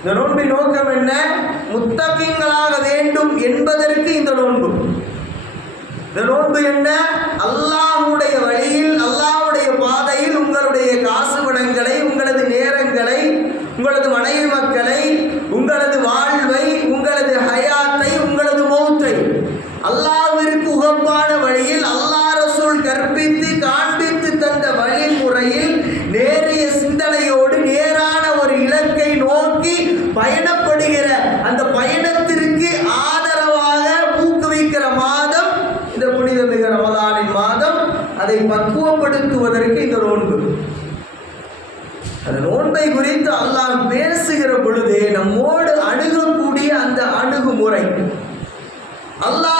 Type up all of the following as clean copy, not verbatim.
இந்த நோன்பின் நோக்கம் என்ன? முத்தகீன்களாக வேண்டும் என்பதற்கு இந்த நோன்பு. இந்த நோன்பு என்ன? அல்லாஹ்வுடைய வழியில், அல்லாஹ்வுடைய பாதையில் உங்களுடைய காசு பணங்களை, உங்களது நேரங்களை, உங்களது மனைவி மக்களை, உங்களது வாழ்வை, உங்களது ஹயாத்தை, உங்களது மௌத்தை அல்லாஹ்விற்கு உகப்பான வழியில், அல்லாஹ் ரசூல் கற்பித்து காண்பித்து தந்த வழிமுறையில் நேரிய சிந்தனையோடு நேரான ஒரு இலக்கை நோக்கி பயணப்படுகிற அந்த பயணத்திற்கு ஆதரவாக ஊக்குவிக்கிற மாதம் இந்த புனிதமிகு ரமலானின் மாதம். அதை பக்குவப்படுத்துவதற்கு இந்த நோன்பு. அந்த நோன்பை குறித்து அல்லாஹ் பேசுகிற பொழுது நம்மோடு அணுகக்கூடிய அந்த அணுகுமுறை, அல்லாஹ்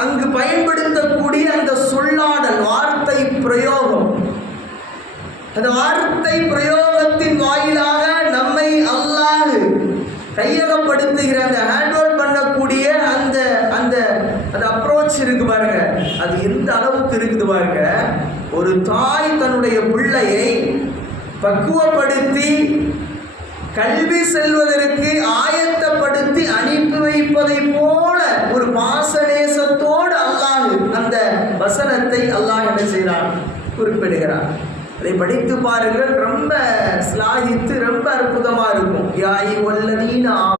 அங்கு பயன்படுத்தக்கூடிய அந்த சொல்லாடல், வார்த்தை பிரயோகம், அந்த வார்த்தை பிரயோகத்தின் வாயிலாக நம்மை அல்லாஹ் கையகப்படுத்துகிற அந்த ஹேண்ட்ஓவர் பண்ணக்கூடிய அந்த அந்த அந்த அப்ரோச் இருக்கு பாருங்க, அது எந்த அளவுக்கு இருக்குது பாருங்க. ஒரு தாய் தன்னுடைய பிள்ளையை பக்குவப்படுத்தி கல்வி செல்வதற்கு ஆயத்தப்படுத்தி அனுப்பி வைப்பதை போல ஒரு பாசநேசத்தோடு அல்லாஹ் அந்த வசனத்தை அல்லாஹ் என்ன செய்கிறான்? குறிப்பிடுகிறான். அதை படித்து பாருங்கள், ரொம்ப ஸ்லாகித்து ரொம்ப அற்புதமா இருக்கும். யா அய்யுஹல்லதீன